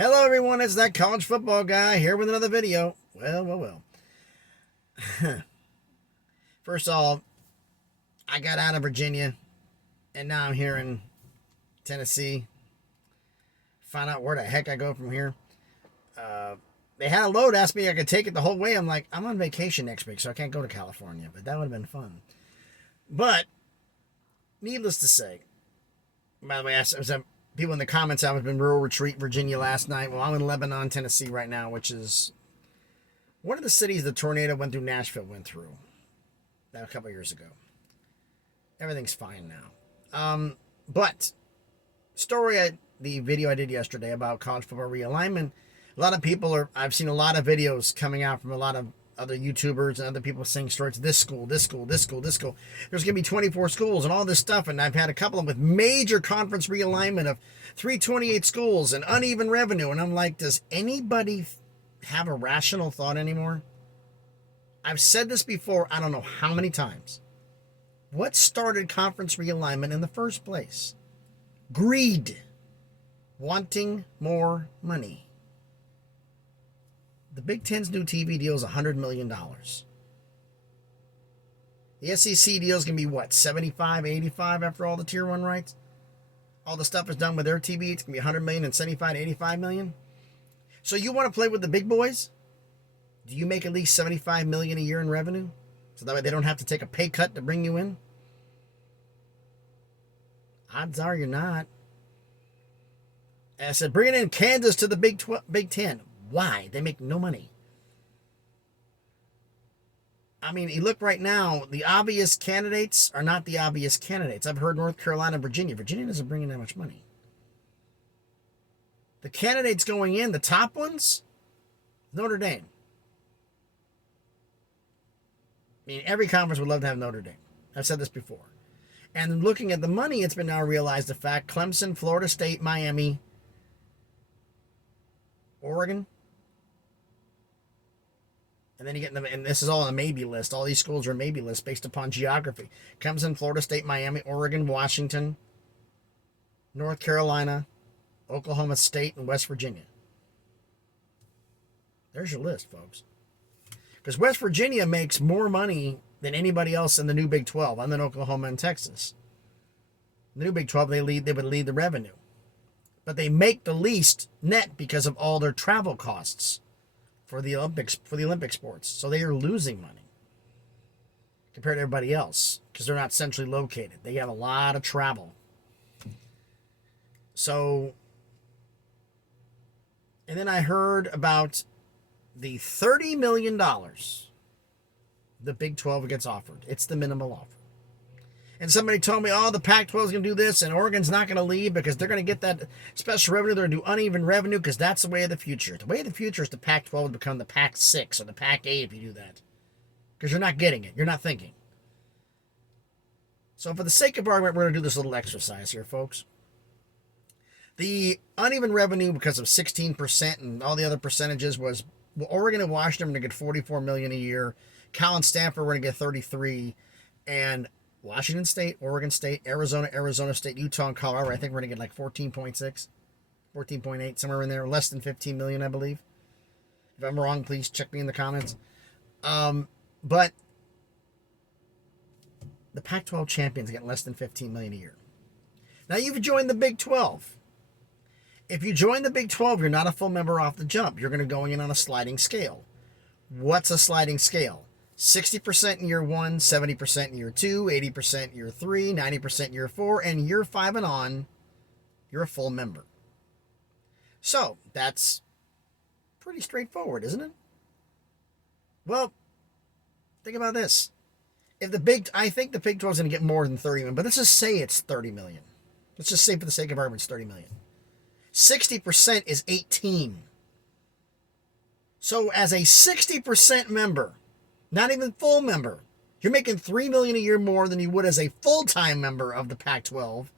Hello everyone, it's that college football guy here with another video. Well. First of all, I got out of Virginia and now I'm here in Tennessee. Find out where the heck I go from here. They had a load, asked me if I could take it the whole way. I'm like, I'm on vacation next week, so I can't go to California, but that would have been fun. But, needless to say, by the way, I was people in the comments, I was in Rural Retreat, Virginia last night. Well, I'm in Lebanon, Tennessee right now, which is one of the cities the tornado went through, Nashville went through. That a couple years ago. Everything's fine now. But the video I did yesterday about college football realignment, a lot of people I've seen a lot of videos coming out from a lot of other YouTubers and other people saying stories, this school. There's going to be 24 schools and all this stuff. And I've had a couple of with major conference realignment of 328 schools and uneven revenue. And I'm like, does anybody have a rational thought anymore? I've said this before, I don't know how many times. What started conference realignment in the first place? Greed. Wanting more money. The Big Ten's new TV deal is $100 million. The SEC deal is going to be what, 75, 85 after all the Tier 1 rights? All the stuff is done with their TV. It's going to be $100 million and 75 to 85 million. So you want to play with the big boys? Do you make at least $75 million a year in revenue? So that way they don't have to take a pay cut to bring you in? Odds are you're not. And I said, bringing in Kansas to the Big Ten. Why? They make no money. I mean, you look right now, the obvious candidates are not the obvious candidates. I've heard North Carolina and Virginia. Virginia doesn't bring in that much money. The candidates going in, the top ones, Notre Dame. I mean, every conference would love to have Notre Dame. I've said this before. And looking at the money, it's been now realized the fact Clemson, Florida State, Miami, Oregon. And then you get and this is all on a maybe list. All these schools are a maybe list based upon geography. Clemson, Florida State, Miami, Oregon, Washington, North Carolina, Oklahoma State, and West Virginia. There's your list, folks. Because West Virginia makes more money than anybody else in the new Big 12, other than Oklahoma and Texas. The new Big 12, they would lead the revenue. But they make the least net because of all their travel costs for the Olympic sports. So they are losing money compared to everybody else because they're not centrally located. They have a lot of travel. So, and then I heard about the $30 million the Big 12 gets offered. It's the minimal offer. And somebody told me, oh, the Pac-12 is going to do this, and Oregon's not going to leave because they're going to get that special revenue. They're going to do uneven revenue because that's the way of the future. The way of the future is the Pac-12 to become the Pac-6 or the Pac-8 if you do that. Because you're not getting it. You're not thinking. So for the sake of argument, we're going to do this little exercise here, folks. The uneven revenue because of 16% and all the other percentages was Oregon and Washington are going to get $44 million a year. Cal and Stanford were going to get $33 and Washington State, Oregon State, Arizona State, Utah, and Colorado, I think we're going to get like 14.6, 14.8, somewhere in there. Less than 15 million, I believe. If I'm wrong, please check me in the comments. But the Pac-12 champions get less than 15 million a year. Now you've joined the Big 12. If you join the Big 12, you're not a full member off the jump. You're going to go in on a sliding scale. What's a sliding scale? 60% in year 1, 70% in year 2, 80% year 3, 90% year 4, and year 5 and on, you're a full member. So, that's pretty straightforward, isn't it? Well, think about this. I think the Big 12 is going to get more than 30 million, but let's just say it's 30 million. Let's just say for the sake of argument, it's 30 million. 60% is 18. So, as a 60% member, not even full member, you're making $3 million a year more than you would as a full-time member of the Pac-12.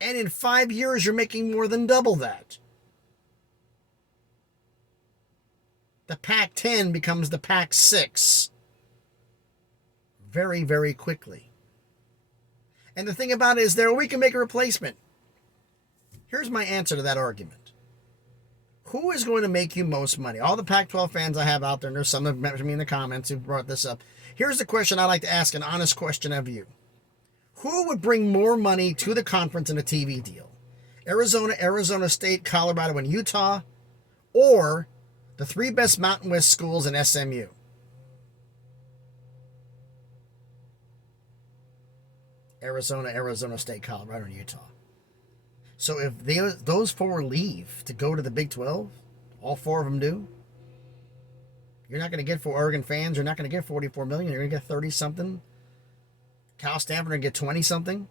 And in 5 years, you're making more than double that. The Pac-10 becomes the Pac-6 very, very quickly. And the thing about it is we can make a replacement. Here's my answer to that argument. Who is going to make you most money? All the Pac-12 fans I have out there, and there's some of me in the comments who brought this up. Here's the question I like to ask, an honest question of you. Who would bring more money to the conference in a TV deal? Arizona, Arizona State, Colorado, and Utah, or the three best Mountain West schools in SMU? Arizona, Arizona State, Colorado, and Utah. So if those four leave to go to the Big 12, all four of them do, you're not going to get, for Oregon fans, you're not going to get $44 million. You're going to get 30-something. Cal, Stanford are going to get 20-something.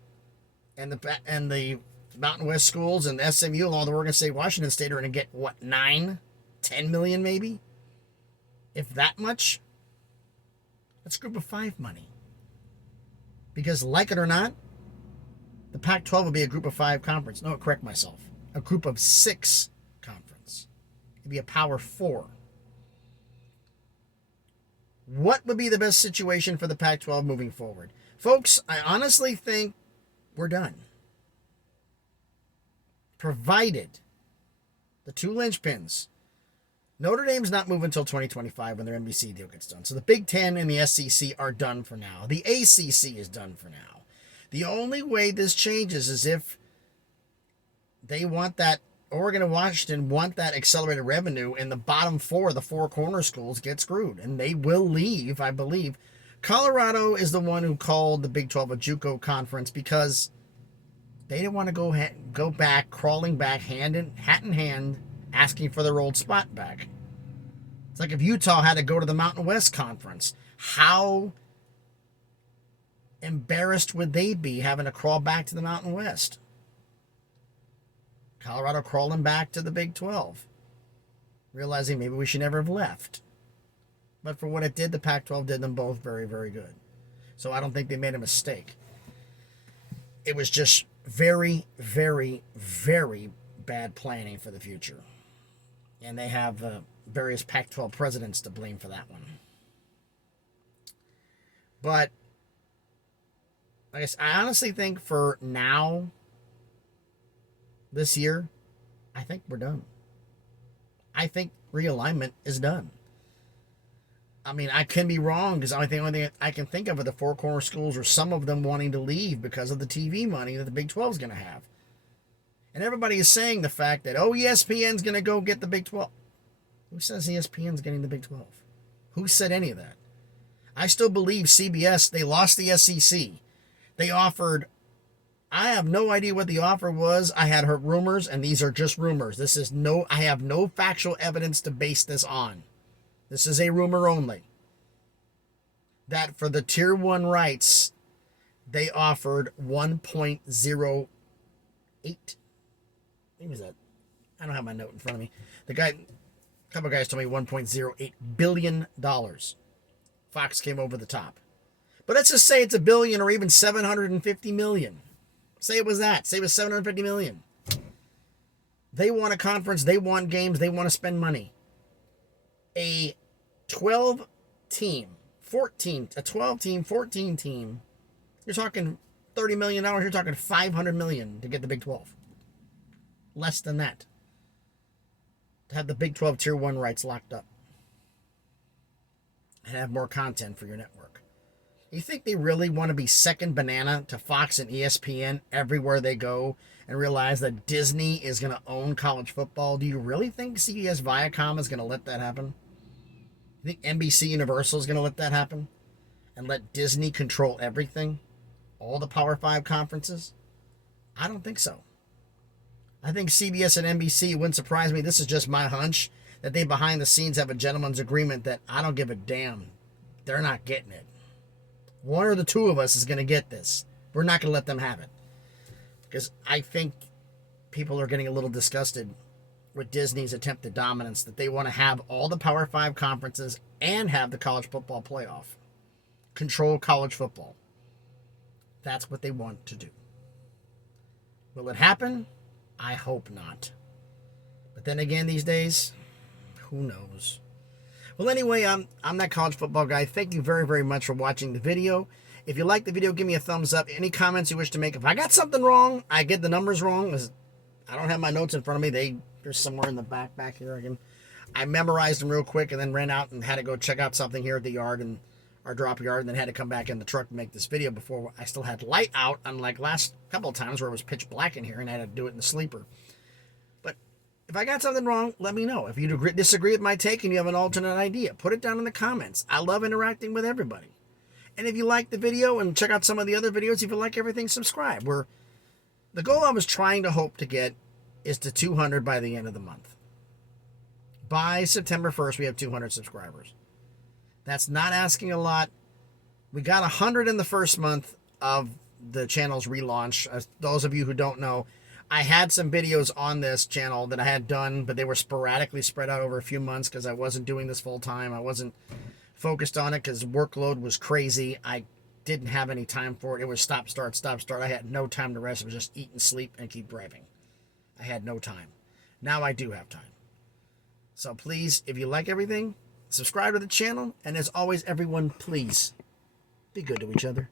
And the Mountain West schools and SMU, along the Oregon State, Washington State, are going to get, what, 9, 10 million maybe? If that much? That's group of five money. Because, like it or not, the Pac-12 will be a group of five conference. No, correct myself. A group of six conference. It'd be a power four. What would be the best situation for the Pac-12 moving forward? Folks, I honestly think we're done. Provided the two linchpins. Notre Dame's not moving until 2025 when their NBC deal gets done. So the Big Ten and the SEC are done for now. The ACC is done for now. The only way this changes is if they want that, Oregon and Washington want that accelerated revenue, and the bottom four, the four corner schools, get screwed. And they will leave, I believe. Colorado is the one who called the Big 12 a JUCO conference because they didn't want to go back, crawling back, hat in hand, asking for their old spot back. It's like if Utah had to go to the Mountain West Conference. How embarrassed would they be having to crawl back to the Mountain West? Colorado crawling back to the Big 12, realizing maybe we should never have left. But for what it did, the Pac-12 did them both very, very good. So I don't think they made a mistake. It was just very, very, very bad planning for the future. And they have various Pac-12 presidents to blame for that one. But I honestly think for now, this year, I think we're done. I think realignment is done. I mean, I can be wrong because the only thing I can think of are the four corner schools, or some of them wanting to leave because of the TV money that the Big 12 is going to have. And everybody is saying the fact that, oh, ESPN's going to go get the Big 12. Who says ESPN's getting the Big 12? Who said any of that? I still believe CBS, they lost the SEC. They offered, I have no idea what the offer was. I had heard rumors, and these are just rumors. I have no factual evidence to base this on. This is a rumor only. That for the Tier 1 rights, they offered 1.08. What was that? I don't have my note in front of me. A couple of guys told me $1.08 billion. Fox came over the top. But let's just say it's $1 billion or even $750 million. Say it was that. Say it was $750 million. They want a conference. They want games. They want to spend money. A 12-team, 14 team. You're talking $30 million. You're talking $500 million to get the Big 12. Less than that. To have the Big 12 Tier 1 rights locked up. And have more content for your network. You think they really want to be second banana to Fox and ESPN everywhere they go and realize that Disney is going to own college football? Do you really think CBS Viacom is going to let that happen? You think NBC Universal is going to let that happen? And let Disney control everything? All the Power 5 conferences? I don't think so. I think CBS and NBC, it wouldn't surprise me, this is just my hunch, that they behind the scenes have a gentleman's agreement that I don't give a damn. They're not getting it. One or the two of us is going to get this. We're not going to let them have it. Because I think people are getting a little disgusted with Disney's attempted dominance, that they want to have all the Power 5 conferences and have the college football playoff. Control college football. That's what they want to do. Will it happen? I hope not. But then again, these days, who knows? Well, anyway, I'm that college football guy. Thank you very, very much for watching the video. If you like the video, give me a thumbs up. Any comments you wish to make. If I got something wrong, I get the numbers wrong. I don't have my notes in front of me. They chapters somewhere in the back here. I memorized them real quick and then ran out and had to go check out something here at the yard and our drop yard, and then had to come back in the truck to make this video before I still had light out, unlike last couple of times where it was pitch black in here and I had to do it in the sleeper. But if I got something wrong, let me know. If you disagree with my take and you have an alternate idea, put it down in the comments. I love interacting with everybody. And if you like the video, and check out some of the other videos, if you like everything, subscribe. The goal I was trying to hope to get is to 200 by the end of the month. By September 1st, we have 200 subscribers. That's not asking a lot. We got 100 in the first month of the channel's relaunch. Those of you who don't know, I had some videos on this channel that I had done, but they were sporadically spread out over a few months because I wasn't doing this full time. I wasn't focused on it because workload was crazy. I didn't have any time for it. It was stop, start, stop, start. I had no time to rest. It was just eat and sleep and keep driving. I had no time. Now I do have time. So please, if you like everything, subscribe to the channel. And as always, everyone, please be good to each other.